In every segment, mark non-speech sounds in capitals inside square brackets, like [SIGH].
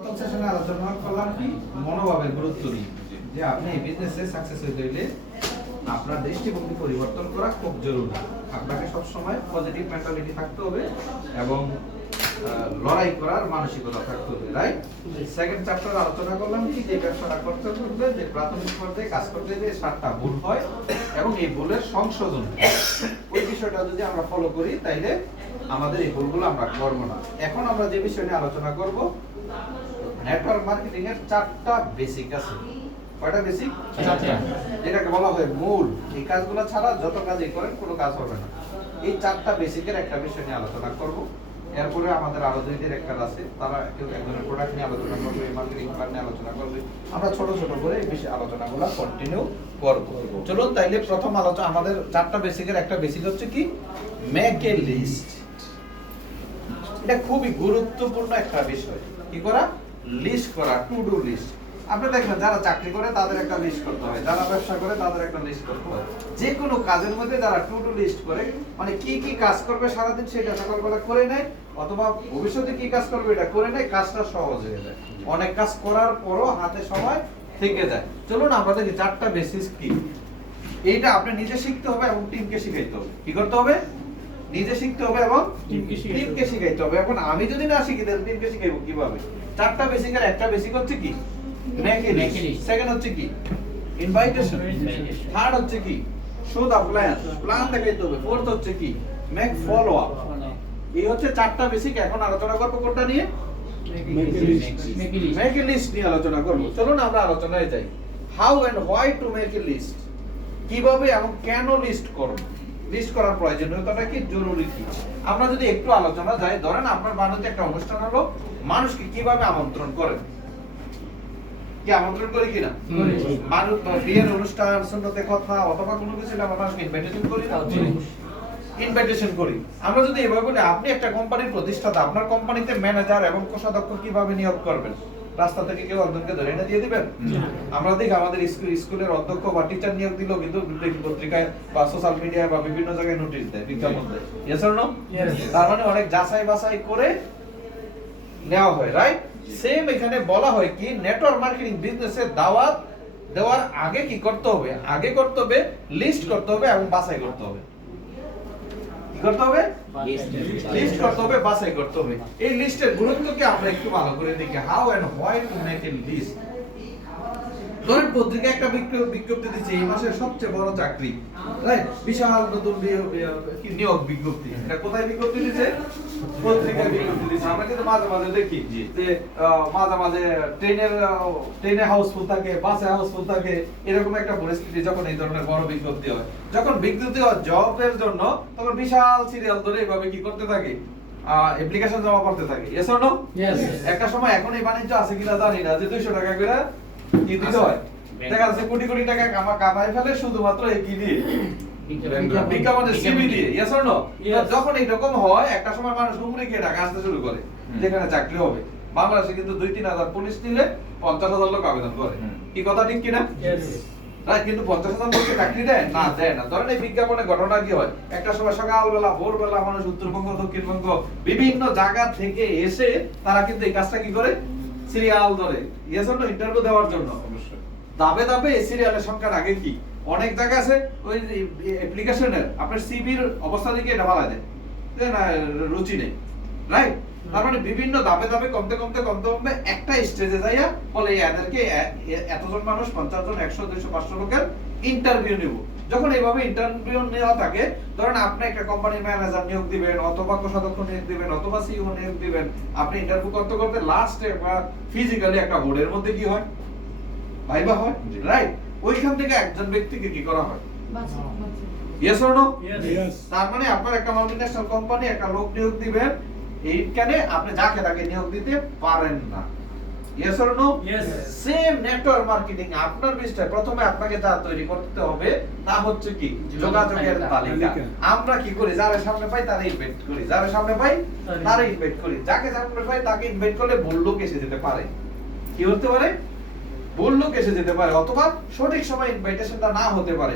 সেশনে আলোচনা করলাম কি মনোভাবের গুরুত্ব নিয়ে যে আপনি এই বিজনেসে সাকসেস হইতে হইলে আপনার দৃষ্টিভঙ্গি পরিবর্তন করা খুব জরুরি। আপনাকে সব সময় পজিটিভ মেন্টালিটি থাকতে হবে এবং লড়াই করার মানসিকতা থাকতে হবে রাইট সেকেন্ড চ্যাপ্টার আলোচনা করলাম কি যে ব্যবসাটা করতে করবে যে প্রাথমিক পর্যায়ে কাজ করতে যে সাতটা ভুল হয় এবং এই ভুলের সংশোধন। ওই বিষয়টা যদি আমরা ফলো করি, তাইলে আমাদের এই ভুলগুলো আমরা করব না। এখন আমরা যে বিষয় নিয়ে আলোচনা করব নেটওয়ার্ক মার্কেটিং এর চারটা বেসিক আছে। কয়টা বেসিক চারটা। যেটাকে বলা হয় মূল। এই কাজগুলো ছাড়া যত কাজই করেন কোনো কাজ হবে না। এই চারটা বেসিকের একটা বিষয় নিয়ে আলোচনা করব। এরপরে আমাদের আরও দুই ডিরেক্টর আছে। তারা কেউ একজনের প্রোডাক্ট নিয়ে আলোচনা করবে মার্কেটিং প্ল্যান নিয়ে আলোচনা করবে। আমরা ছোট ছোট করে এই বিষয়ে আলোচনাগুলো কন্টিনিউ করব। চলুন তাইলে প্রথম আলোচনা আমাদের চারটা বেসিকের একটা বেসিক হচ্ছে কি? মেক এ লিস্ট এটা খুবই গুরুত্বপূর্ণ একটা বিষয়। কি করা? লিস্ট করা টু ডু লিস্ট আপনি দেখেন যারা চাকরি করে তাদের একটা লিস্ট করতে হয়। যারা ব্যবসা করে তাদের একটা লিস্ট করতে হয়। যে কোনো কাজের মধ্যে যারা টু ডু লিস্ট করে মানে কি কি কাজ করবে সারাদিন সেটা সকালবেলা করে নেয় অথবা ভবিষ্যতে কি কাজ করবে এটা করে নেয় কাজটা সহজ হয়ে যায়। অনেক কাজ করার পরও হাতে সময় থেকে যায়। চলুন আমরা দেখি চারটা বেসিস কি। এইটা আপনি নিজে শিখতে হবে এবং টিমকে শিখাইতে হবে। কি করতে হবে? নিজে শিখতে হবে এবং। টিমকে শিখাইতে হবে। এখন আমি যদি না শিখি তাহলে টিমকে শিখাইবো কীভাবে? চারটা বেসিকের একটা বেসিক হচ্ছে কি. সেকেন্ড হচ্ছে কি? ইনভাইটেশন থার্ড হচ্ছে কি? শো দা প্ল্যান প্ল্যান দেখাইতে হবে। ফোর্থ হচ্ছে কি? মেক ফলো আপ এই হচ্ছে চারটা বেসিক এখন আলোচনা করব কোনটা নিয়ে? মেক এ লিস্ট নিয়ে আলোচনা করব। চলুন আমরা আলোচনায় যাই। How and why to make a list কীভাবে এবং কেন লিস্ট করব? লিস্ট করার প্রয়োজনীয়তাটা কি? জরুরি কি? আমরা যদি একটু আলোচনা যাই ধরেন আপনার বাড়িতে একটা অনুষ্ঠান হলো। মানুষকে কীভাবে আমন্ত্রণ করেন? কি আমন্ত্রণ করি কিনা মানুষ বিয়ের অনুষ্ঠান সুন্নতে কথা অথবা কোনো কিছু আমরা মানুষকে ইনভাইটেশন করি না। ইনভাইটেশন করি। আমরা যদি এভাবে বলি আপনি একটা কোম্পানির প্রতিষ্ঠাতা আপনার কোম্পানিতে ম্যানেজার এবং কোষাধ্যক্ষ কীভাবে নিয়োগ করবেন? রাস্তা থেকে কেউ একজনকে ধরে এনে দিয়ে দিবেন? আমরা দেখি আমাদের স্কুল স্কুলের অধ্যক্ষ বা টিচার নিয়োগ দিল কিন্তু পত্রিকায় বা সোশ্যাল মিডিয়ায় বা বিভিন্ন জায়গায় নোটিশ দেয় বিজ্ঞাপন দেয়। Yes or no Yes. তার মানে অনেক যাচাই বাছাই করে নেওয়া হয় রাইট সেম এখানে বলা হয় কি নেটওয়ার্ক মার্কেটিং বিজনেসে দাওয়াত দেওয়ার আগে কি করতে হবে? আগে করতে হবে লিস্ট করতে হবে এবং বাছাই করতে হবে। কি করতে হবে? লিস্ট করতে হবে, বাছাই করতে হবে। এই লিস্টের গুরুত্ব কি আমরা একটু ভালো করে দেখি। How and why to make a list ধরেন পত্রিকা একটা বিজ্ঞ- বিজ্ঞপ্তি দিচ্ছে, এই মাসের সবচেয়ে বড় চাকরি রাইট বিশাল নতুন নিয়োগ বিজ্ঞপ্তি? এটা কোথায় বিজ্ঞপ্তি দিচ্ছে? পত্রিকায় বিজ্ঞপ্তি দিচ্ছে আমরা কিন্তু মাঝে মাঝে দেখি যে মাঝে মাঝে ট্রেনের ট্রেনে হাউসফুল থাকে বাসে হাউসফুল থাকে এরকম একটা পরিস্থিতি যখন এই ধরনের বড় বিজ্ঞপ্তি হয়। যখন বিজ্ঞপ্তি হয় জবের জন্য তখন বিশাল সিরিয়াল ধরে এভাবে কি করতে থাকে? অ্যাপ্লিকেশন জমা করতে থাকে। এস অর নো একটা সময় এখন এই বাণিজ্য আছে কিনা জানি না যে 200 টাকা করে কি দিতে হয়? দেখা যাচ্ছে কোটি কোটি টাকা কামা কামাই ফেলে শুধুমাত্র এই কি দিয়ে। বিজ্ঞাপনের সিবি দিয়ে ইয়েস অর নো যখন এইরকম হয় একটা সময় মানুষ খেয়ে টাকা আসতে শুরু করে যেখানে চাকরি হবে। বাংলাদেশে কিন্তু দুই তিন হাজার পুলিশ নিলে পঞ্চাশ হাজার লোক আবেদন করে। কি কথা ঠিক কিনা? কিন্তু পঞ্চাশ হাজার লোককে চাকরি দেয়? না দেয় না। ধরেন এই বিজ্ঞাপনের ঘটনা কি হয়? একটা সময় সকালবেলা ভোরবেলা মানুষ উত্তরবঙ্গ দক্ষিণবঙ্গ বিভিন্ন জায়গা থেকে এসে তারা কিন্তু এই কাজটা কি করে? সিরিয়াল ধরে। ইয়েস অর ইন্টারভিউ দেওয়ার জন্য। অবশ্যই। দাবে দাবে এই সিরিয়ালের সংখ্যার আগে কি? অনেক জায়গা আছে ওই অ্যাপ্লিকেশনের আপনার সিভির অবস্থা দিকে এটা বলা দেয়। না রুচি নেই রাইট তার মানে বিভিন্ন দাবে দাবে কমতে কমতে কমতে কমতে একটা স্টেজে যাইয়া বলে এদেরকে এতজন মানুষ পঞ্চাশ জন একশো দুইশো পাঁচশো লোকের ইন্টারভিউ নিব। যখন এইভাবে ইন্টারভিউ নেওয়া থাকে ধরেন আপনি একটা কোম্পানির ম্যানেজার নিয়োগ দিবেন অথবা কোষাধ্যক্ষ নিয়োগ দিবেন অথবা সিইও নিয়োগ দিবেন আপনি ইন্টারভিউ করতে করতে লাস্টে ফিজিক্যালি একটা বোর্ডের মধ্যে কি হয়? ভাইবা হয় রাইট ওইখান থেকে একজন ব্যক্তিকে কি করা হয়? ইয়েস অর নো তার মানে আপনার একটা মাল্টিন্যাশনাল কোম্পানি একটা লোক নিয়োগ দিবেন এইখানে আপনি যাকে তাকে নিয়োগ দিতে পারেন না। Yes or no same network marketing আপনার বিজনেস প্রথমে আপনাকে যা তৈরি করতে হবে তা হচ্ছে কি? যোগাযোগের তালিকা। তালিকা। আমরা কি করি? যারা সামনে পাই তারা ইনভাইট করি। যারা সামনে পাই তারা তারা ইনভাইট করি। যাকে সামনে পাই তাকে ইনভাইট করলে ভুল লোক এসে যেতে পারে। কি হতে পারে? ভুল লোক এসে যেতে পারে অথবা সঠিক সময় ইনভাইটেশনটা না হতে পারে।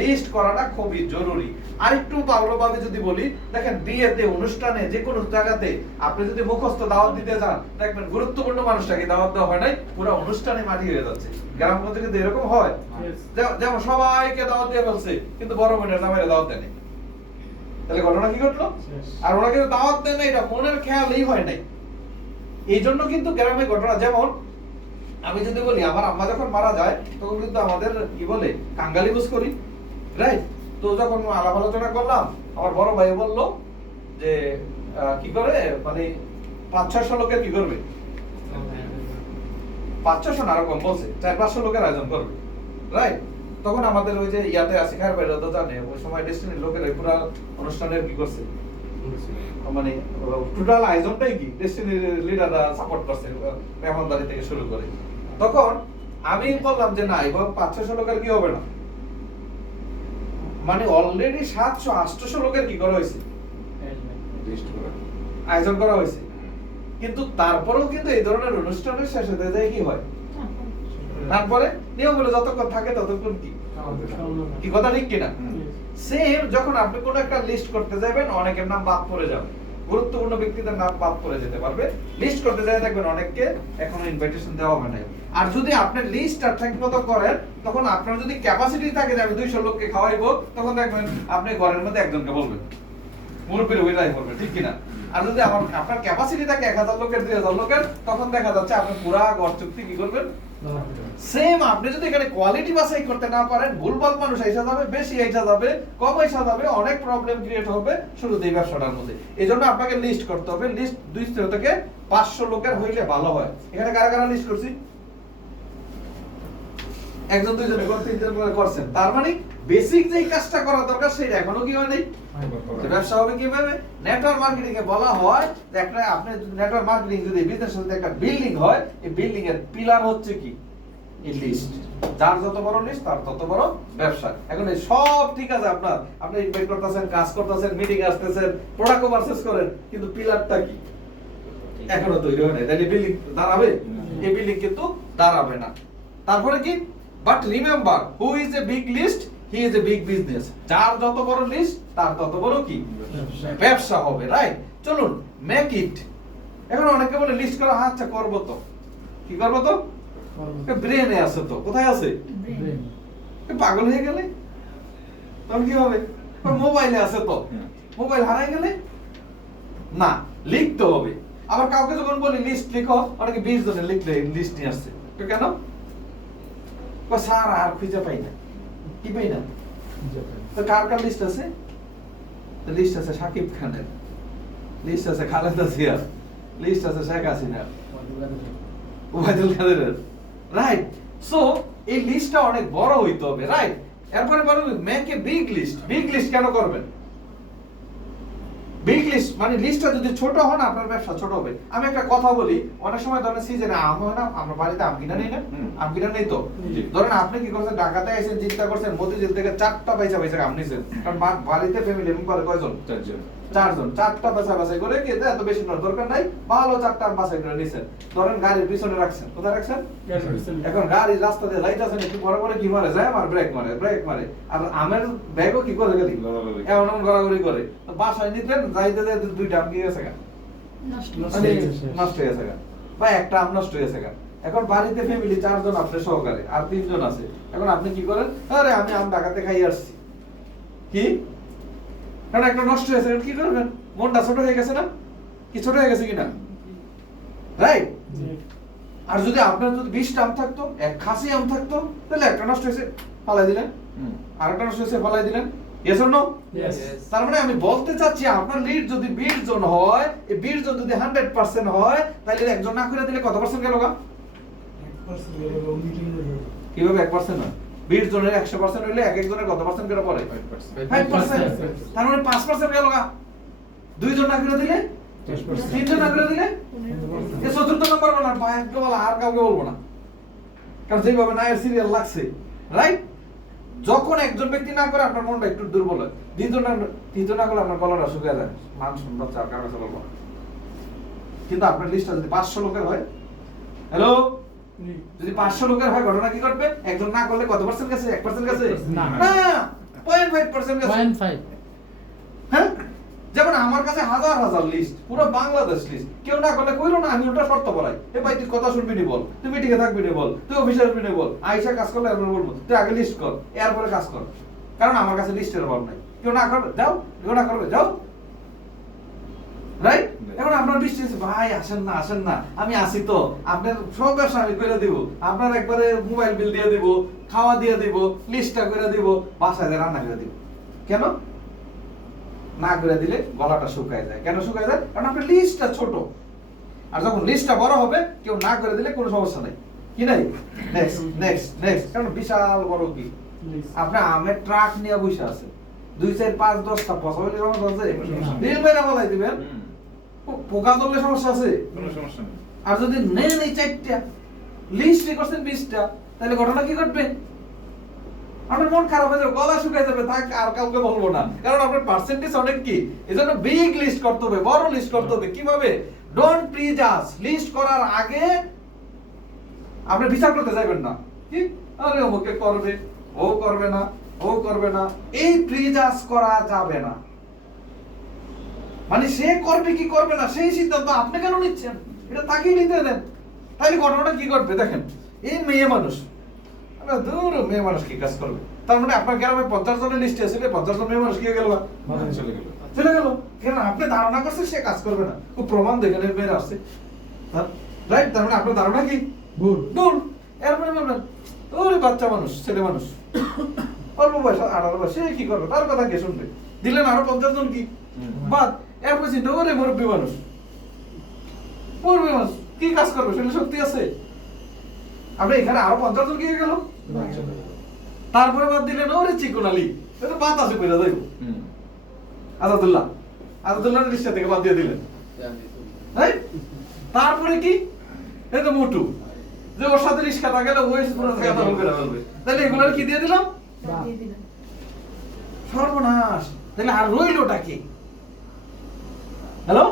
লিস্ট করাটা খুবই জরুরি। আরেকটু ভালোভাবে যদি বলি দেখেন বিয়েতে অনুষ্ঠানে যে কোনো জায়গাতে আপনি যদি মুখস্থ দাওয়াত দিতে যান দেখবেন গুরুত্বপূর্ণ মানুষটাকে দাওয়াত দেওয়া হয় নাই পুরো অনুষ্ঠানে মাটি হয়ে যাচ্ছে। গ্রামগঞ্জে কিন্তু এরকম হয়। যেমন সবাইকে দাওয়াত দিয়ে ফেলছে কিন্তু বড় বোনের জামাইরে দাওয়াত তাহলে ঘটনা কি ঘটলো? আর দাওয়াত দেয় না এটা মনের খেয়ালই হয় নাই। এই জন্য কিন্তু গ্রামে ঘটনা যেমন আমি যদি বলি, আমার আম্মা যখন মারা যায়, তখন কিন্তু আমাদের কি বলে, কাঙ্গালি বুঝ করি রাইট তো যখন আলাপ আলোচনা করলাম, আমার বড় ভাই বলল যে কি করে মানে পাঁচ, ছয়শো লোকের কি করবে? পাঁচ ছশো না, আরও কম বলছে, চার, পাঁচশো লোকের আয়োজন করবে রাইট তখন আমাদের ওই যে ইয়াতে আছে খার বাইরে তো জানে, ওই সময় ডেস্টিনির লোকের পুরো অনুষ্ঠানের কি করছে? মানে টোটাল আয়োজনটাই কি? ডেস্টিনির লিডাররা সাপোর্ট করছে মেহমানদারি থেকে শুরু করে। তখন আমি বললাম যে না এবং পাঁচ ছশো লোকের কি হবে না? মানে অলরেডি সাতশো আটশো লোকের কি করা হয়েছে? আয়োজন করা হয়েছে। কিন্তু তারপরেও কিন্তু এই ধরনের অনুষ্ঠানের শেষে যায় কি হয়? তারপরে? নিয়মগুলো যতক্ষণ থাকে ততক্ষণ কি? কি কথা ঠিক কিনা? সেম যখন আপনি কোনো একটা লিস্ট করতে যাবেন অনেকের নাম বাদ পড়ে যাবে। গুরুত্বপূর্ণ ব্যক্তিদের নাম বাদ পড়ে যেতে পারবে। লিস্ট করতে যাই দেখবেন অনেককে এখনও ইনভাইটেশন দেওয়া হয় নাই। আর যদি আপনি লিস্ট আর ঠিক মতো করেন, তখন আপনার যদি ক্যাপাসিটি থাকে যে আমি দুইশো লোককে খাওয়াইবো, তখন দেখবেন আপনি ঘরের মধ্যে একজনকে বলবেন। মুরব্বীর ওইটাই বলবে, ঠিক কিনা? আর যদি আমার, আপনার ক্যাপাসিটি থাকে এক হাজার লোকের, দুই হাজার লোকের, তখন দেখা যাচ্ছে আপনি পুরা গড় চুক্তি কি করবেন? সেম আপনি যদি এখানে কোয়ালিটি বাছাই করতে না পারেন ভুলভাল মানুষ আইসা যাবে, বেশি আইসা যাবে, কম আইসা যাবে, অনেক প্রবলেম ক্রিয়েট হবে শুরু এই ব্যবসাটার মধ্যে। এই জন্য আপনাকে লিস্ট করতে হবে। লিস্ট দুই থেকে পাঁচশো লোকের হইলে ভালো হয়। এখানে কারা কারা লিস্ট করছি? একজন, দুইজন করে তিনজন করে করছেন। তার মানে বেসিক কাজটা করা দরকার সেটা এখনও কি হয় নাই? ব্যবসা হবে কীভাবে? নেটওয়ার্ক মার্কেটিং এ বলা হয় যে একটা, আপনি নেটওয়ার্ক মার্কেটিং যদি বিজনেস যদি একটা বিল্ডিং হয়, এই বিল্ডিং এর পিলার হচ্ছে কি? এই লিস্ট যার যত বড় লিস্ট তার তত বড় ব্যবসা। এখন এই সব ঠিক আছে আপনার। আপনি ইনভাইট করতেছেন, কাজ করতেছেন মিটিং আসতেছেন প্রোডাক্ট করেন, কিন্তু পিলারটা কি? এখনও তৈরি হয় তাহলে বিল্ডিং দাঁড়াবে? এই বিল্ডিং কিন্তু দাঁড়াবে না। তারপরে কি? But remember who is a big list he is a big business যার যত বড় লিস্ট তার তত বড় কি? ব্যবসা। হবে রাইট চলুন মেক ইট এখন অনেকে বলে লিস্ট করা আচ্ছা করব তো। কি করব তো? ব্রেনে আছে তো। কোথায় আছে? এ পাগল হয়ে গেলে? তখন কি হবে? মোবাইলে আছে তো। মোবাইল হারাই গেলে? না লিখতে হবে। আবার কাউকে যখন বলি লিস্ট লিখো অনেকে বিশ জনের লিখলে লিস্ট নিয়ে আসছে। তো কেন? স্যার আর খুঁজে পাই না কি পাই না তো কার কার লিস্ট আছে লিস্ট আছে সাকিব খানের লিস্ট আছে খালেদা জিয়ার লিস্ট আছে শেখ হাসিনার ওবায়দুল কাদেরের রাইট সো এই লিস্টটা অনেক বড় হইতে হবে। রাইট এরপরে বলবেন make a big list big list কেন করবেন? লিস্ট মানে লিস্টটা যদি ছোট হয় না আপনার ব্যবসা ছোট হবে। আমি একটা কথা বলি অনেক সময় ধরেন সিজনে আম হয় না আমরা বাড়িতে আম কিনা নেই না। আম কিনা নেই তো। ধরেন আপনি কি করছেন ঢাকাতে এসে চিন্তা করছেন মতিঝিল থেকে চারটা পয়সা পয়সা আম নিছেন। কারণ বাড়িতে ফ্যামিলি মেম্বার কয়জন? চারজন। চারটা বাছাই বাছাই করে কি এত বেশি দরকার নাই ভালো চারটা বাছাই করে নিছেন। ধরেন গাড়ির পিছনে রাখছেন কোথায় রাখছেন? এখন গাড়ি রাস্তা দিয়ে যাইতেছেন একটু পরে কি মারে? যায় আমার ব্রেক মারে ব্রেক মারে। আর আমের ব্যাগও কি করে গেলি এমন এমন গড়াগড়ি করে। বাসায় নিতেন যাইতে যাইতে দুইটা আম কি গেছে গা? নষ্ট হয়ে গেছে বা একটা আম নষ্ট হয়ে গেছে এখন বাড়িতে ফ্যামিলি চারজন আপনি সহকারে আর তিনজন আছে। এখন আপনি কি করেন? আরে আমি আম ঢাকাতে খাই আসছি। কি? কারণ একটা নষ্ট হয়েছে এখন কি করবেন? মনটা ছোট হয়ে গেছে না? কি ছোট হয়ে গেছে কিনা? রাইট আর যদি আপনার যদি বিশটা আম থাকতো এক খাসি আম থাকতো তাহলে একটা নষ্ট হয়েছে ফালাই দিলেন। আর একটা নষ্ট হয়েছে ফালাই দিলেন। ইয়েস অর নো তার মানে আমি বলতে চাচ্ছি আপনার লিড যদি বিশ জন হয় এই বিশ জন যদি হান্ড্রেড পার্সেন্ট হয় তাহলে একজন না করে দিলে কত পার্সেন্ট গেল গা? কীভাবে এক পার্সেন্ট হয়? বিশ জনের একশো পার্সেন্ট হইলে এক একজনের কত পার্সেন্ট করে পড়ে? ফাইভ পার্সেন্ট তার মানে পাঁচ পার্সেন্ট গেল গা। দুইজন না করে দিলে? তিনজন না করে দিলে? এ চতুর্থ নম্বর বলা আর কাউকে বলব না। কারণ যেভাবে নায়ের সিরিয়াল লাগছে রাইট যখন একজন ব্যক্তি না করে আপনার মনটা একটু দুর্বল হয়। দ্বিতীয় না তৃতীয় না করলে আপনার গলাটা শুকিয়ে যায়। মান সম্মান চার কারও বলব কিন্তু আপনার লিস্টটা যদি পাঁচশো লোকের হয় হ্যালো যদি পাঁচশো লোকের হয় ঘটনা কি করবে একজন না করলে কত পার্সেন্ট গেছে? এক পার্সেন্ট গেছে? না। না পয়েন্ট ফাইভ পার্সেন্ট গেছে। Point five. হ্যাঁ? যেমন আমার কাছে হাজার হাজার লিস্ট পুরো বাংলাদেশ লিস্ট কেউ না করলে কইলো না আমি ওটা শর্ত বলাই এ ভাই তুই কথা শুনবি নি বল তুই মিটিংয়ে থাকবি নি বল তুই অফিসে আসবি নি বল আইসা কাজ করলে এরপরে বলব তুই আগে লিস্ট কর এরপরে কাজ কর। কারণ আমার কাছে লিস্টের অভাব নাই। কেউ না করবে যাও কেউ না করবে যাও। রাইট এখন আপনার বৃষ্টি হচ্ছে, ভাই আসেন না আসেন না আমি আসি তো আপনার সব ব্যবসা আমি করে দিব আপনার একবারে মোবাইল বিল দিয়ে দিব খাওয়া দিয়ে দিব লিস্টটা করে দিব বাসায় দিয়ে রান্না করে দিব। কেন? না করে দিলে গলাটা শুকায় যায়। কেন শুকায় যায়? কারণ আপনার লিস্টটা ছোট। আর যখন লিস্টটা বড় হবে কেউ না করে দিলে কোনো সমস্যা নাই। কি নাই? নেক্সট নেক্সট নেক্সট কারণ বিশাল বড় কি? আপনি আমের ট্রাক নিয়ে বসে আছে দুই চার পাঁচ দশটা মেরা বলাই দিবেন। পোকা ধরলে সমস্যা আছে? কোনো সমস্যা নেই। আর যদি নেন এই চারটা লিস্ট করছেন বিশটা তাহলে ঘটনা কি ঘটবে? আপনার মন খারাপ হয়ে যাবে গলা শুকাই যাবে থাক আর কাউকে বলব না। কারণ আপনার পার্সেন্টেজ অনেক কি? এই জন্য বিগ লিস্ট করতে হবে বড় লিস্ট করতে হবে। কীভাবে? ডোন্ট প্রিজাস লিস্ট করার আগে আপনি বিচার করতে যাবেন না। কি? আরে ওকে করবে ও করবে না ও করবে না। এই প্রিজাস করা যাবে না। মানে সে করবে কি করবে না, সেই সিদ্ধান্ত আপনি কেন নিচ্ছেন? এটা তাকে নিতে দেন। তাহলে ঘটনাটা কি করবে দেখেন, এই মেয়ে মানুষ দূর মেয়ে মানুষ কি কাজ করবে? তার মানে আপনার গ্রামে পঞ্চাশ জনের লিস্টে আসলে পঞ্চাশ জন মেয়ে মানুষ কি গেল? চলে গেল। চলে গেল। কেন আপনি ধারণা করছে সে কাজ করবে না? খুব প্রমাণ দেখেন মেয়েরা আসছে। রাইট তার মানে আপনার ধারণা কি? ভুল। ভুল। এরপরে বলবেন, ওরে বাচ্চা মানুষ, ছেলে মানুষ। অল্প বয়স, আঠারো বয়স, সে কি করবে? তার কথা কে শুনবে? দিলেন আরও পঞ্চাশ জন কি। বাদ এরপরে চিন্তা ওরে মুরব্বী মানুষ। মুরব্বী মানুষ কি কাজ করবে? শরীরে শক্তি আছে। আপনি এখানে আরও পঞ্চাশ জন হয়ে গেল তারপরে বাদ দিলেন ওরে চিকন আলী এটা বাতাসে করে যাইব। আজাদুল্লাহ আজাদুল্লাহ লিস্টা থেকে বাদ দিয়ে দিলেন। তারপরে কি? এই তো মোটু যে ওর সাথে রিস্কাটা গেলে ওই পুরো জায়গা দখল করে ফেলবে। তাহলে এগুলোর কি দিয়ে দিলাম? সর্বনাশ। তাহলে আর রইলোটা কি? হ্যালো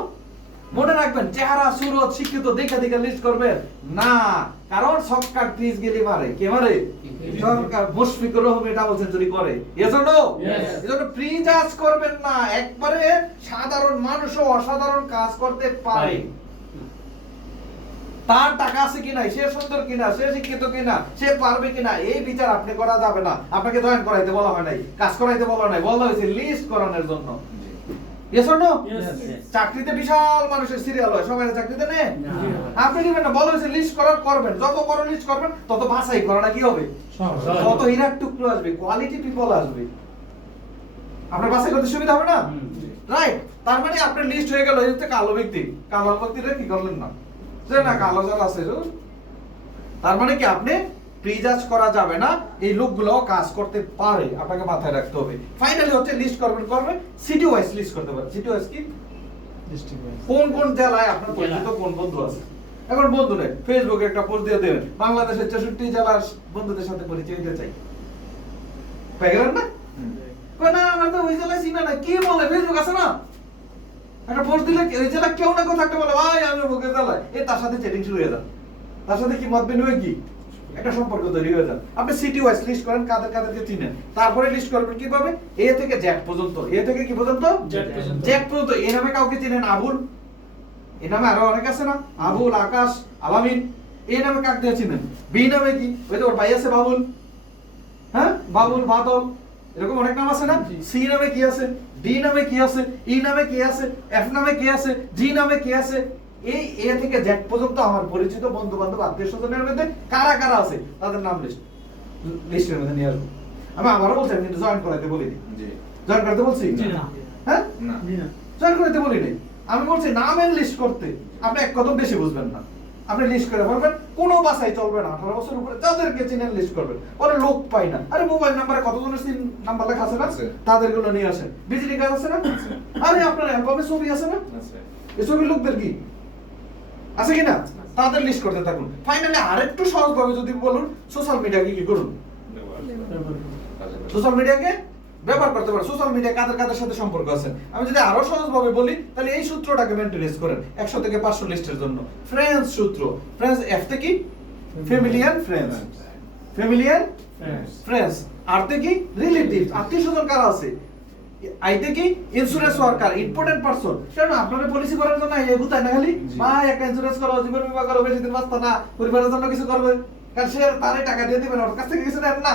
মনে রাখবেন চেহারা সুরত শিক্ষিত দেখে দেখে লিস্ট করবেন। না কারণ সরকার ট্রিজ গেলি মারে কে মারে সরকার। মুশফিকুর রহমান ডাবল সেঞ্চুরি করে। এজন্য. এজন্য প্রিজাজ করবেন না। একবারে সাধারণ মানুষও অসাধারণ কাজ করতে পারে। তার টাকা আছে কিনা সে সুন্দর কিনা? সে শিক্ষিত কিনা? সে পারবে কিনা? এই বিচার আপনি করা যাবে না। আপনাকে জয়েন করাইতে বলা হয় নাই। কাজ করাইতে বলা হয় নাই। বলা হয়েছে লিস্ট করানোর জন্য। Or no? Yes. চাকরিতে বিশাল মানুষের সিরিয়াল হয় সবাই চাকরিতে নেই আপনি নেবেন না বলা লিস্ট করার করবেন। যত বড় লিস্ট করবেন তত বাছাই করাটা কি হবে? কত হীরার টুকরো আসবে কোয়ালিটি পিপল আসবে। আপনার বাছাই করতে সুবিধা হবে না? রাইট তার মানে আপনার লিস্ট হয়ে গেল এই কালো ব্যক্তি। কালো ব্যক্তিরা কি করলেন না? যে না কালো যারা আছে তার মানে কি আপনি প্রিজাজ করা যাবে না এই লোকগুলো কাজ করতে পারে আপনাকে মাথায় রাখতে হবে। ফাইনালি হচ্ছে লিস্ট করবেন করবেন সিটি ওয়াইজ লিস্ট করতে পারেন। সিটি ওয়াইজ কি? কোন কোন জেলায় আপনার পরিচিত কোন বন্ধু আছে? এখন বন্ধু নেই ফেসবুকে একটা পোস্ট দিয়ে দেবেন বাংলাদেশের চৌষট্টি জেলার বন্ধুদের সাথে পরিচয় হতে চাই। পেয়ে গেলেন না? আমার তো ওই জেলায় চিনা না কি বলে ফেসবুক আছে না? একটা পোস্ট দিলে ওই জেলা কেউ না কেউ থাকতে বলে ভাই আমি মুখে জেলায় এ তার সাথে চ্যাটিং শুরু হয়ে যান তার সাথে কি মত বিনিময় কি? একটা সম্পর্ক তৈরি হয়ে যান আপনি সিটি ওয়াইজ লিস্ট করেন কাদের কাদেরকে চিনেন। তারপরে লিস্ট করবেন কীভাবে? এ থেকে জ্যাক পর্যন্ত। এ থেকে কি পর্যন্ত? জ্যাক পর্যন্ত। এ নামে কাউকে চিনেন? আবুল। এ নামে আরও অনেক আছে না? আবুল আকাশ আলামিন। এ নামে কাকে দিয়ে চিনেন? বি নামে কি? ওই তো ওর ভাই আছে বাবুল। হ্যাঁ? বাবুল বাদল। এরকম অনেক নাম আছে না? সি নামে কি আছে? ডি নামে কি আছে? ই নামে কি আছে? এফ নামে কি আছে? জি নামে কি আছে? এই এ থেকে জেড পর্যন্ত আমার পরিচিত বন্ধু বান্ধব আত্মীয় স্বজনের মধ্যে কারা কারা আছে তাদের নাম লিস্ট লিস্টের মধ্যে নিয়ে আসব। আমি আমারও বলছি আমি কিন্তু জয়েন করাইতে বলিনি। জয়েন করতে বলছি? হ্যাঁ? জয়েন করাইতে বলিনি। আমি বলছি নামের লিস্ট করতে। আপনি এক কদম বেশি বুঝবেন না। আপনি লিস্ট করে বলবেন কোনো বাসায় চলবে না। আঠারো বছর উপরে যাদেরকে চিনেন লিস্ট করবেন। বলে লোক পাই না। আরে মোবাইল নাম্বারে কতজনের সিম নাম্বার লেখা আছে না? আছে। তাদেরগুলো নিয়ে আসেন। বিজলি কাজ আছে না? আরে আপনার অ্যালবামে ছবি আছে না? এই ছবি লোকদের কি? আছে কি না তাদের লিস্ট করতে থাকুন। ফাইনালি আরেকটু সহজ ভাবে যদি বলুন সোশ্যাল মিডিয়াকে কি করুন। সোশ্যাল মিডিয়াকে ব্যবহার করতে পারেন। সোশ্যাল মিডিয়া কাদের কাদের সাথে সম্পর্ক আছে? আমি যদি আরও সহজ ভাবে বলি, তাহলে এই সূত্রটাকে মেনটেনেন্স করেন। একশো থেকে পাঁচশো লিস্টের জন্য। ফ্রেন্ডস সূত্র। ফ্রেন্ডস এফ থেকে কি? Family and friends family and friends আরতে কি? রিলেটিভ আত্মীয় স্বজন কারা আছে? আইতে কি ইন্স্যুরেন্স ওয়ার্কার ইম্পর্টেন্ট পারসন কারণ আপনারা পলিসি করার জন্য এই না খালি? একটা ইন্স্যুরেন্স করো জীবন বীমা করো বেশি দিন বাঁচতা না পরিবারের জন্য কিছু করবে। কারণ সে তারে টাকা দিয়ে দিবেন ওর কাছ থেকে কিছু নেন না।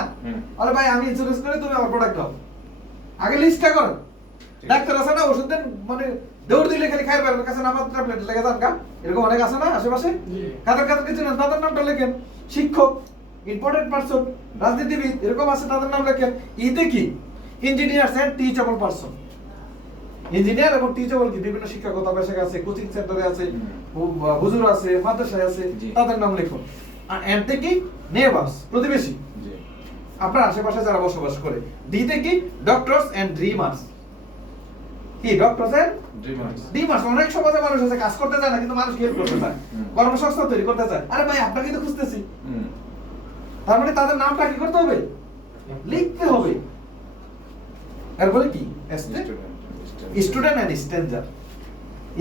আরে ভাই আমি ইন্স্যুরেন্স করি তুমি আমার প্রোডাক্ট দাও। আগে লিস্টটা করো। ডাক্তার আছে না ওষুধ দেন মানে দৌড় দিলে খালি খাই পারবেন কাছে নামাজ ট্যাবলেট লেগে যান কা এরকম অনেক আছে না আশেপাশে? কাদের কাদের কিছু না তাদের নামটা লেখেন। শিক্ষক ইম্পর্টেন্ট পারসন রাজনীতিবিদ এরকম আছে তাদের নাম লেখেন। ইতে কি engineer and teachable person engineer এবং টিচেবল কি? বিভিন্ন শিক্ষকতা পেশায় আছে কোচিং সেন্টারে আছে হুজুর আছে মাদ্রাসায় আছে তাদের নাম লিখুন আর এন্ডতে কি নেবাস প্রতিবেশী। আপনার আশেপাশে যারা বসবাস করে ডিতে কি ডক্টরস এন্ড ড্রিমার্স কি ডক্টরস এন্ড ড্রিমার্স ডিমার্স অনেক সমাজে মানুষ আছে কাজ করতে চায় না কিন্তু মানুষ হেল্প করতে চায়। কর্মসংস্থান তৈরি করতে চায়। আরে ভাই আপনাকে তো খুঁজতেছি। তার মানে তাদের নামটা কি করতে হবে? লিখতে হবে। এরপরে কি? স্টুডেন্ট এন্ড স্ট্রেঞ্জার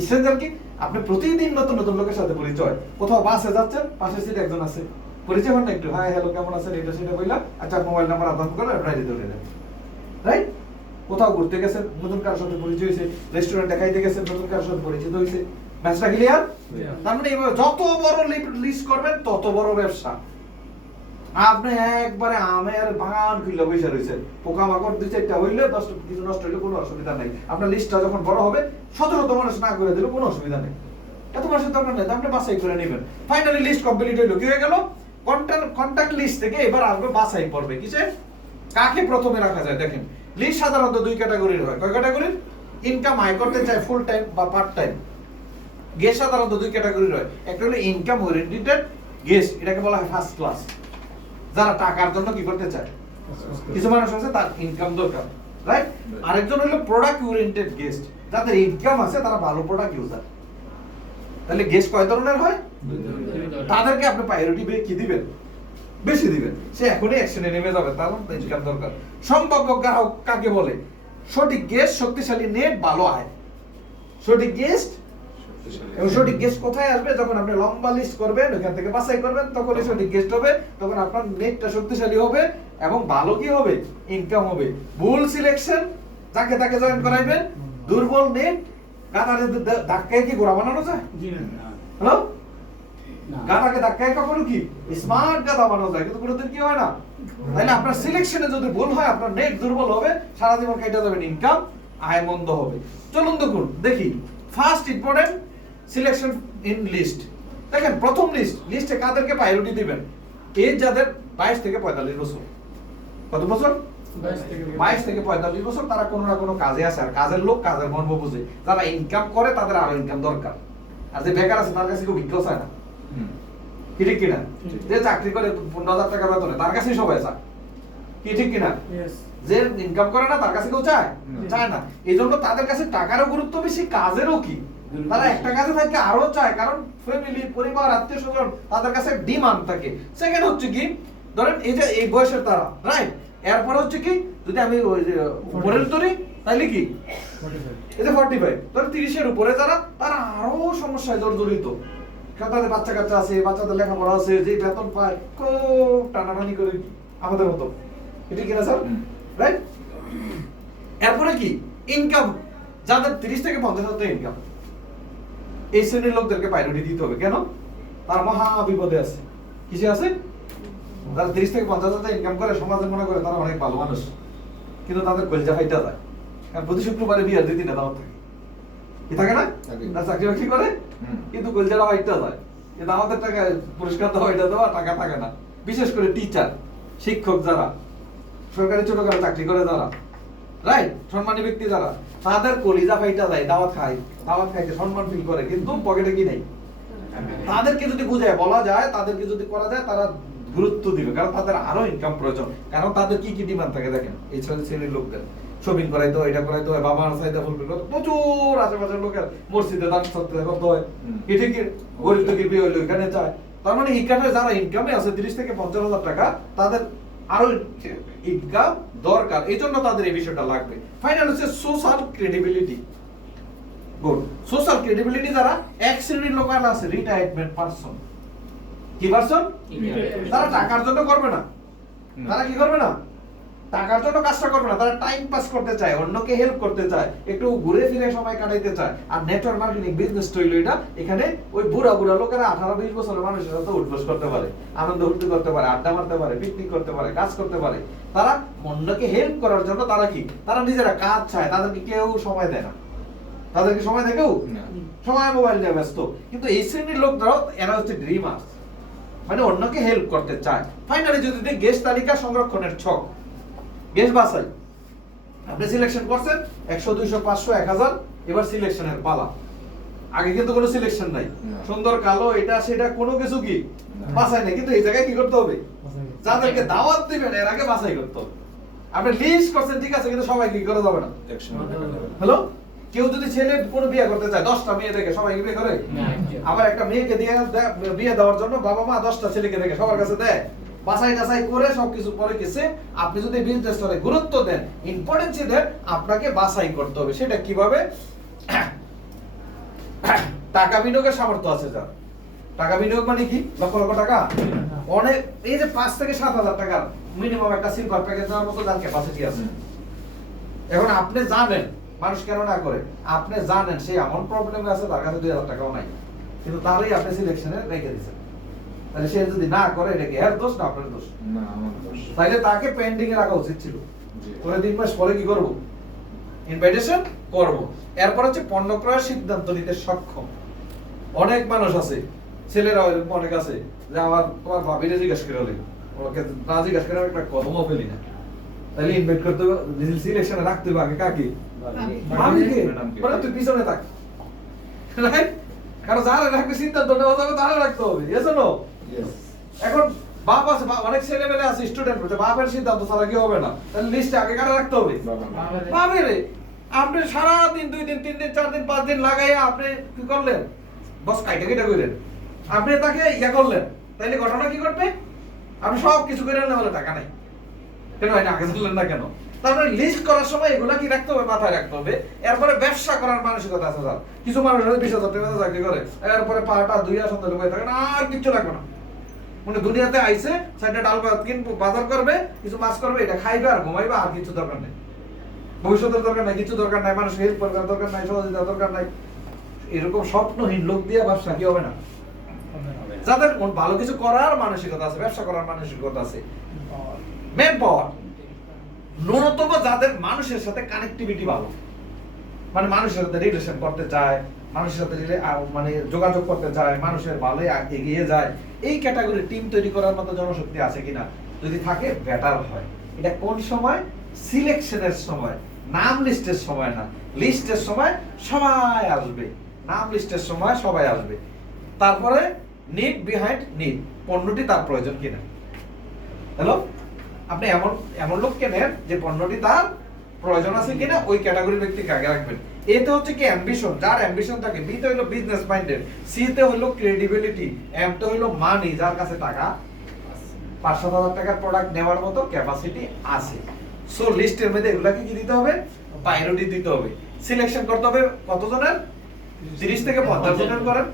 স্ট্রেঞ্জার কি আপনি প্রতিদিন নতুন নতুন লোকের সাথে পরিচয়। কোথাও বাসে যাচ্ছেন পাশে সিট একজন আছে। পরিচয় হন না একটু। হাই হ্যালো কেমন আছেন? এটা সেটা বললাম। আচ্ছা মোবাইল নাম্বার আদান করে আপনার দিতে উঠে রাইট কোথাও ঘুরতে গেছেন নতুন কারোর সাথে পরিচয় হয়েছে রেস্টুরেন্টে খাইতে গেছেন নতুন কারোর সাথে পরিচিত হয়েছে। ম্যাচটা ক্লিয়ার তার মানে যত বড় লিস্ট করবেন তত বড় ব্যবসা। আপনি একবারে আমের বাগান খুললে বসে রয়েছেন পোকামাকড় দুই চারটা হইলে দশটা কিছু নষ্ট হইলে কোনো অসুবিধা নেই। আপনার লিস্টটা যখন বড় হবে শত শত মানুষ না করে দিলে কোনো অসুবিধা নেই। এত মাসের দরকার নেই আপনি বাছাই করে নেবেন। ফাইনালি লিস্ট কমপ্লিট হইল, কি হয়ে গেল? কন্ট্যাক্ট কন্ট্যাক্ট লিস্ট থেকে এবার আসবে বাছাই পড়বে কিসে? কাকে প্রথমে রাখা যায়? দেখেন লিস্ট সাধারণত দুই ক্যাটাগরির হয়। কয় ক্যাটাগরির ইনকাম আয় করতে চায় ফুল টাইম বা পার্ট টাইম গেস্ট সাধারণত দুই ক্যাটাগরির হয়। একটা হলো ইনকাম ওরিয়েন্টেড গেস্ট এটাকে বলা হয় ফার্স্ট ক্লাস যারা টাকার জন্য কি করতে চায়? কিছু মানুষ আছে তার ইনকাম দরকার রাইট আরেকজন হলো প্রোডাক্ট ওরিয়েন্টেড গেস্ট যাদের ইনকাম আছে তারা ভালো প্রোডাক্ট ইউজার তাহলে গেস্ট কয় ধরনের হয়? তাদেরকে আপনি প্রায়োরিটি কি দিবেন? বেশি দিবেন। সে এখনই অ্যাকশনে নেমে যাবে তার ইনকাম দরকার। সম্ভাব্য গ্রাহক কাকে বলে? সঠিক গেস্ট শক্তিশালী নেট ভালো আয়। সঠিক গেস্ট এবং সঠিক গেস্ট কোথায় আসবে? যখন আপনি লম্বা লিস্ট করবেন ওখান থেকে বাছাই করবেন তখনই সঠিক গেস্ট হবে। তখন আপনার নেটটা শক্তিশালী হবে এবং ভালো কি হবে? ইনকাম হবে। ভুল সিলেকশন যাকে তাকে জয়েন করাইবেন। দুর্বল নেট গাদারে ধাক্কায় কি গোড়া বানানো যায়? হ্যালো। গাদাকে ধাক্কায় কখনো কি? স্মার্ট গাদা বানানো যায় কিন্তু কোনোদিন কি হয় না? তাইলে আপনার সিলেকশনে যদি ভুল হয় আপনার নেট দুর্বল হবে সারা জীবন কেটে যাবেন ইনকাম আয় মন্দ হবে। চলুন দেখুন দেখি। First important selection in list দেখেন প্রথম লিস্ট লিস্টে কাদেরকে প্রায়োরিটি দিবেন? এজ যাদের বাইশ থেকে পঁয়তাল্লিশ বছর। কত বছর? বাইশ থেকে পঁয়তাল্লিশ। বছর তারা কোনো না কোনো কাজে আছে আর কাজের লোক কাজের মর্ম বুঝে। যারা ইনকাম করে তাদের আরও ইনকাম দরকার। আর যে বেকার আছে তার কাছে কেউ ভিক্ষাও চায় না। কি ঠিক কিনা? যে চাকরি করে পনেরো হাজার টাকা বেতনে তার কাছেই সবাই চায় কি ঠিক কিনা? যে ইনকাম করে না তার কাছে কেউ চায়? চায় না। এই জন্য তাদের কাছে টাকারও গুরুত্ব বেশি কাজেরও কি? তারা একটা কাজে থাকে আরও চায় কারণ ফ্যামিলি পরিবার আত্মীয় স্বজন তাদের কাছে ডিমান্ড থাকে। সেকেন্ড হচ্ছে কি ধরেন এই যে এই বয়সের তারা রাইট এরপর হচ্ছে কি যদি আমি ওই যে উপরের ধরি তাইলে কি? এই যে ফর্টি ফাইভ ধর তিরিশের উপরে যারা তারা আরও সমস্যায় জর্জরিত। তাদের বাচ্চা কাচ্চা আছে বাচ্চাদের লেখাপড়া আছে যে বেতন পায় খুব টানাটানি করে আমাদের মতো। এটা কিনা স্যার? রাইট এরপরে কি? ইনকাম যাদের তিরিশ থেকে পঞ্চাশ হাজার ইনকাম এই শ্রেণির লোকদেরকে প্রায়োরিটি দিতে হবে। কেন? তার মহা বিপদে আছে। কিসে আছে? যারা তিরিশ থেকে পঞ্চাশ হাজার ইনকাম করে সমাজে মনে করে তারা অনেক ভালো মানুষ। কিন্তু তাদের কলজা ফাইটা যায়। কারণ প্রতি শুক্রবারে বিয়ার দুই তিনটা দাওয়াত থাকে। কি থাকে না। না চাকরি বাকরি করে। কিন্তু কলজাটা ফাইটা যায়। কিন্তু আমাদের টাকা পুরস্কার দেওয়া এটা দেওয়া টাকা থাকে না। বিশেষ করে টিচার শিক্ষক যারা সরকারি ছোটখাটো চাকরি করে যারা রাইট সম্মানী ব্যক্তি যারা তাদের কলিজা ফাইটা যায় দাওয়াত খায় দাওয়াত খাইতে সম্মান ফিল করে কিন্তু পকেটে কি নেই? তাদেরকে যদি বুঝায় বলা যায় তাদেরকে যদি করা যায় তারা গুরুত্ব দিবে কারণ তাদের আরও ইনকাম প্রয়োজন। কারণ তাদের কি কি ডিমান্ড থাকে দেখেন? এই ছেলে- শ্রেণির লোকদের। শপিং করাইতে হয় এটা চাহিদা ফুলফিল করতে প্রচুর আশেপাশের লোকের। মসজিদে দান হয়। হুম। কি গরিব বিয়ে এখানে চায়। তার মানে এখানে যারা ইনকামে আছে তিরিশ থেকে পঞ্চাশ হাজার টাকা তাদের আরও ইনকাম দরকার। এই জন্য তাদের এই বিষয়টা লাগবে। ফাইনাল হচ্ছে social credibility good social credibility যারা এক শ্রেণির লোকাল আছে রিটায়ারমেন্ট পারসন কি পারসন তারা টাকার জন্য করবে না। তারা কি করবে না? টাকার জন্য কাজটা করবে না তারা টাইম পাস করতে চায় অন্যকে হেল্প করতে চায় একটু ঘুরে ফিরে সময় কাটাইতে চায়। আর নেটওয়ার্ক মার্কেটিং বিজনেস তৈরি এটা এখানে ওই বুড়া বুড়া লোকেরা আঠারো বিশ বছরের মানুষের সাথে উঠবস করতে পারে আনন্দ উঠতে করতে পারে আড্ডা মারতে পারে পিকনিক করতে পারে কাজ করতে পারে। তারা অন্যকে হেল্প করার জন্য তারা কি? তারা নিজেরা কাজ চায় তাদেরকে কেউ সময় দেয় না। তাদেরকে সময় দেয় কেউ? সময় মোবাইল নিয়ে ব্যস্ত। কিন্তু এই শ্রেণির লোকরাও এরা হচ্ছে ড্রিমার্স মানে অন্যকে হেল্প করতে চায়। ফাইনালি যদি গেস্ট তালিকা সংরক্ষণের ছক গেস্ট বাছাই। আপনি সিলেকশন করছেন একশো দুইশো পাঁচশো এক হাজার এবার সিলেকশনের পালা। আগে কিন্তু কোনো সিলেকশন নাই। সুন্দর কালো এটা সেটা কোনো কিছু কি? না। বাছাই নাই। কিন্তু এই জায়গায় কি করতে হবে? যাদেরকে দাওয়াত দিবেন এর আগে বাছাই করতে হবে। আপনি লিস্ট করছেন ঠিক আছে কিন্তু সবাই কি করে যাবে না। হ্যালো কেউ যদি ছেলে কোনো বিয়ে করতে চায় দশটা মেয়ে দেখে সবাই বিয়ে করে? আবার একটা মেয়েকে দিয়ে বিয়ে দেওয়ার জন্য বাবা মা দশটা ছেলেকে দেখে সবার কাছে দেয়। বাছাই টাছাই করে সবকিছু পরে গেছে। আপনি যদি বিজনেসটারে গুরুত্ব দেন ইম্পর্টেন্সি দেন, আপনাকে বাছাই করতে হবে। সেটা কীভাবে? টাকা বিনিয়োগের সামর্থ্য আছে যার। টাকা বিনিয়োগ মানে কি? লক্ষ লক্ষ টাকা? অনেক, এই যে পাঁচ থেকে সাত হাজার টাকার মিনিমাম একটা সিলভার প্যাকেজ দেওয়ার মতো যার ক্যাপাসিটি আছে। এখন আপনি জানেন, মানুষ কেন না করে? আপনি জানেন সে এমন প্রবলেমে আছে, তার কাছে দুই হাজার টাকাও নাই। কিন্তু তারই আপনি সিলেকশনে রেখে দিচ্ছেন তাহলে সে যদি না করে এটা কি এর দোষ না আপনার দোষ? না আমার দোষ। তাইলে তাকে পেন্ডিং এ রাখা উচিত ছিল। পরে তিন মাস পরে কি করব? ইনভাইটেশন করব। এরপর হচ্ছে পণ্য ক্রয়ের সিদ্ধান্ত নিতে সক্ষম। অনেক মানুষ আছে ছেলেরা অনেক আছে যে আমার তোমার ভাবিরে জিজ্ঞেস করে হলে ওকে না জিজ্ঞেস করে একটা কদমও ফেলি না। তাহলে ইনভাইট করতে সিলেকশনে রাখতে হবে আগে কাকে? ভাবিকে। ম্যাডামকে। তুই পিছনে থাক। [LAUGHS] রাইট কারণ যারা রাখবে সিদ্ধান্ত নেওয়া যাবে তারা রাখতে হবে. এখন বাপ আছে অনেক ছেলেমেলে আছে স্টুডেন্ট আছে বাপের সিদ্ধান্ত ছাড়া কি হবে না? তাহলে লিস্টে আগে কারা রাখতে হবে? বাবা না। বাবে রে আপনি সারা দিন দুই দিন তিন দিন চার দিন পাঁচ দিন লাগাইয়া আপনি কি করলেন? বস কাইটা কেটে কইলেন আপনি তাকে ইয়া করলেন। তাইলে ঘটনা কি করবে আপনি সব কিছু করে টাকা নাই। কেন হয় না আগে জানলেন না কেন? তারপরে লিস্ট করার সময় এগুলা কি রাখতে হবে মাথায় রাখতে হবে? এরপরে ব্যবসা করার মানসিকতা আছে স্যার। কিছু মানুষ বিশ হাজার টাকা চাকরি করে। এরপরে পাটা দুই আর সন্ধ্যা ঢুকে থাকে না আর কিচ্ছু লাগবে না। মানে দুনিয়াতে আইছে সাইডে ডাল ভাত কিনবো, বাজার করবে, কিছু মাছ করবে, এটা খাইবে আর ঘুমাইবে আর কিছু দরকার নেই। ভবিষ্যতের দরকার নাই, কিছু দরকার নাই মানুষ হেল্প করার দরকার নাই, সহযোগিতা দরকার নাই। এরকম স্বপ্নহীন লোক দিয়ে ব্যবসা কি হবে না? যাদের ভালো কিছু করার মানসিকতা আছে, ব্যবসা করার মানসিকতা আছে। মেন পাওয়ার ন্যূনতম যাদের মানুষের সাথে কানেক্টিভিটি ভালো মানে মানুষের সাথে রিলেশন করতে চায় মানুষের সাথে মানে যোগাযোগ করতে যায়, মানুষের ভালো এগিয়ে যায়। এই ক্যাটাগরি টিম তৈরি করার মতো জনশক্তি আছে কিনা, যদি থাকে বেটার হয়। এটা কোন সময়? সিলেকশনের সময়, নাম লিস্টের সময় না। লিস্টের সময় সবাই আসবে। নাম লিস্টের সময় সবাই আসবে। তারপরে নিড বিহাইন্ড নিড পণ্যটি তার প্রয়োজন কিনা। হ্যালো আপনি এমন এমন লোক কেনেন যে পণ্যটি তার প্রয়োজন আছে কিনা, ওই ক্যাটাগরির ব্যক্তিকে আগে রাখবেন। এতে হচ্ছে কি অ্যাম্বিশন যার অ্যাম্বিশন থাকে বি তে হলো বিজনেস মাইন্ডেড সি তে হলো ক্রেডিবিলিটি এম তে হলো মানি যার কাছে টাকা পাঁচ, সাত হাজার টাকার প্রোডাক্ট নেওয়ার মতো ক্যাপাসিটি আছে। সো লিস্টের মধ্যে এগুলাকে কি দিতে হবে? প্রায়োরিটি দিতে হবে। সিলেকশন করতে হবে কতজনের? তিরিশ থেকে পঞ্চাশ জনের করেন.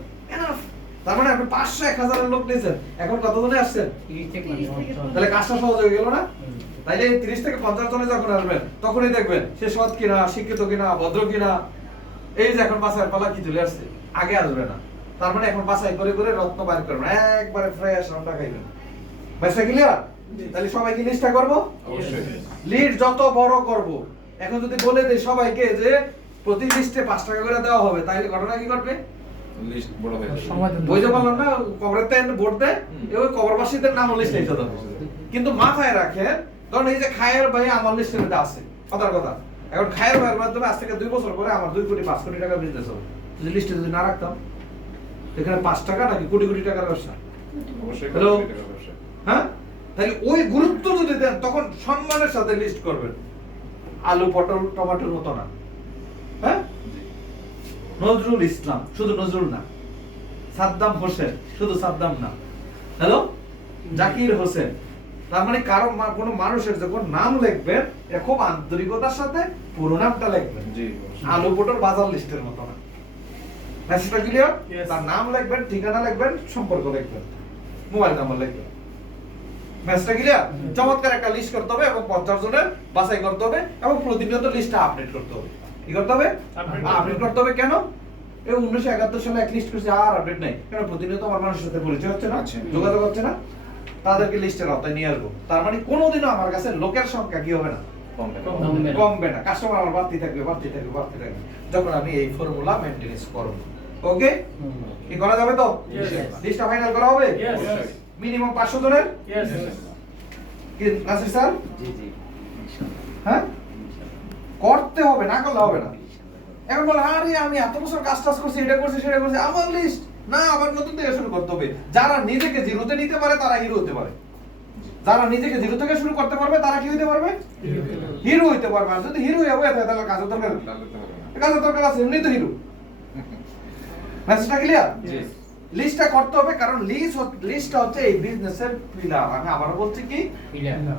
তার মানে আপনি পাঁচশো এক হাজারের লোক নিয়েছেন। এখন কতজনে আসছেন? তাহলে কাজটা সহজ হয়ে গেল না? তাইলে এই তিরিশ থেকে পঞ্চাশ জনে যখন আসবেন তখনই দেখবেন সে সৎ কিনা শিক্ষিত কিনা ভদ্র কিনা। এই যে এখন বাসায় পালা কি চলে আসছে আগে আসবে না। তার মানে এখন বাসাই করে করে রত্ন বাইর করবেন একবারে ফ্রেশ রান্না খাইবেন। ব্যবসা ক্লিয়ার তাহলে সবাই কি লিস্টটা করব? অবশ্যই। লিড যত বড় করব। এখন যদি বলে দেই সবাইকে যে প্রতি লিস্টে পাঁচ টাকা করে দেওয়া হবে তাইলে ঘটনা কি ঘটবে? লিস্ট বড় হয়ে বুঝতে পারলাম না কবরের ভোট দেয় হুম। কবরবাসীদের নাম লিস্টে এসে যাবে কিন্তু মাথায় রাখেন কারণ এই যে খায়ের ভাই আমার লিস্টের মধ্যে আছে কথার কথা। এখন খায়ের ভাইয়ের মাধ্যমে আজ থেকে দুই বছর পরে আমার দুই কোটি পাঁচ কোটি টাকা বিজনেস হবে। যদি লিস্টে যদি না রাখতাম এখানে পাঁচ টাকা নাকি কোটি কোটি টাকার ব্যবসা। হ্যাঁ? তাহলে ওই গুরুত্ব যদি দেন তখন সম্মানের সাথে লিস্ট করবেন। আলু পটল টমেটোর মতো না। নজরুল ইসলাম শুধু নজরুল না সাদ্দাম হোসেন শুধু সাদ্দাম না। হ্যালো জাকির হোসেন। তার মানে কারও কোনো মানুষের যখন নাম লিখবেন খুব আন্তরিকতার সাথে পুরো নামটা লিখবেন। জি আলু পটল বাজার লিস্টের মতো না। মেসেজটা ক্লিয়ার তার নাম লিখবেন ঠিকানা লিখবেন সম্পর্ক লিখবেন। মোবাইল নাম্বার লিখবে ম্যাচটা ক্লিয়ার চমৎকার একটা লিস্ট করতে হবে এবং পঞ্চাশ জনের বাছাই করতে হবে এবং প্রতিনিয়ত লিস্টটা আপডেট করতে হবে। কি করতে হবে? আপডেট করতে হবে। কেন? এই উনিশশো একাত্তর সালে এক লিস্ট করছে আর আপডেট নাই। কেন? প্রতিনিয়ত আমার মানুষের সাথে পরিচয় হচ্ছে না আচ্ছা। যোগাযোগ হচ্ছে না। তাদেরকে লিস্টের আওতায় নিয়ে আসব। তার মানে কোনোদিনও আমার কাছে লোকের সংখ্যা কি হবে না? কমবে না। কমবে না। কাস্টমার আমার বাড়তি থাকবে বাড়তি থাকবে বাড়তি থাকবে। যখন আমি এই ফর্মুলা মেইনটেনেন্স করব। ওকে কি করা যাবে তো? Yes. লিস্টটা ফাইনাল করা হবে? মিনিমাম 500 জনের? কি নাসির স্যার? জি জি। হ্যাঁ? করতে হবে, না করলে হবে না। এখন বলে, আরে, আমি এত বছর কাজ টাজ করছি, এটা করছি, সেটা করছি, আমার লিস্ট না, আবার নতুন থেকে শুরু করতে হবে। যারা নিজেকে জিরোতে নিতে পারে, তারা হিরো হতে পারে। যারা নিজেকে জিরো থেকে শুরু করতে পারবে, তারা কি হতে পারবে? হিরো হইতে পারবে। আর যদি হিরো হয়ে থাকে, তাহলে কাজের দরকার। কাজের দরকার আছে এমনি তো হিরো মেসেজটা ক্লিয়ার। লিস্টটা করতে হবে কারণ লিস্ট লিস্টটা হচ্ছে এই বিজনেসের পিলার আমি আবারও বলছি কি?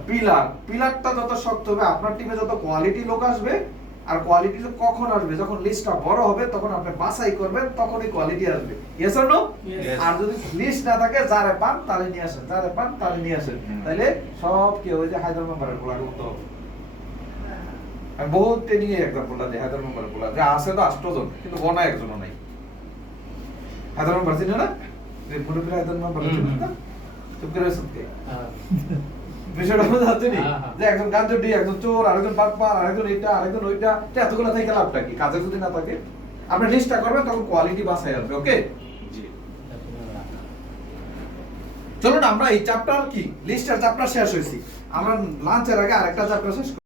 পিলার পিলারটা যত শক্ত হবে আপনার টিমে যত কোয়ালিটি লোক আসবে আর কোয়ালিটি লোক কখন আসবে? যখন লিস্টটা বড় হবে তখন আপনি বাছাই করবেন তখনই কোয়ালিটি আসবে। Yes or no. আর যদি লিস্ট না থাকে যারে পান তারে নিয়ে আসেন যারে পান তারে নিয়ে আসেন। তাহলে সব কি হবে? যে হায়দার মেম্বারের গোলা করতে হবে। আমি বহুত ট্রেনিং এক্সাম্পলটা দিই হায়দার মেম্বারের গোলা। যে আছে তো আষ্টজন কিন্তু গনা একজনও নাই। বিষয়টা বোঝা যাচ্ছে নি? হ্যাঁ, হ্যাঁ। যে একজন গাঞ্জটি একজন চোর আরেকজন বাটপার আরেকজন এটা আরেকজন ওইটা এতগুলো থেকে লাভটা কি? কাজে যদি না থাকে আপনি লিস্টটা করবেন তখন কোয়ালিটি বাসায় আসবে ওকে চলুন আমরা এই চ্যাপ্টার কি? লিস্টার চ্যাপ্টার শেষ হয়েছি। আমরা লাঞ্চের আগে আরেকটা চ্যাপ্টার শেষ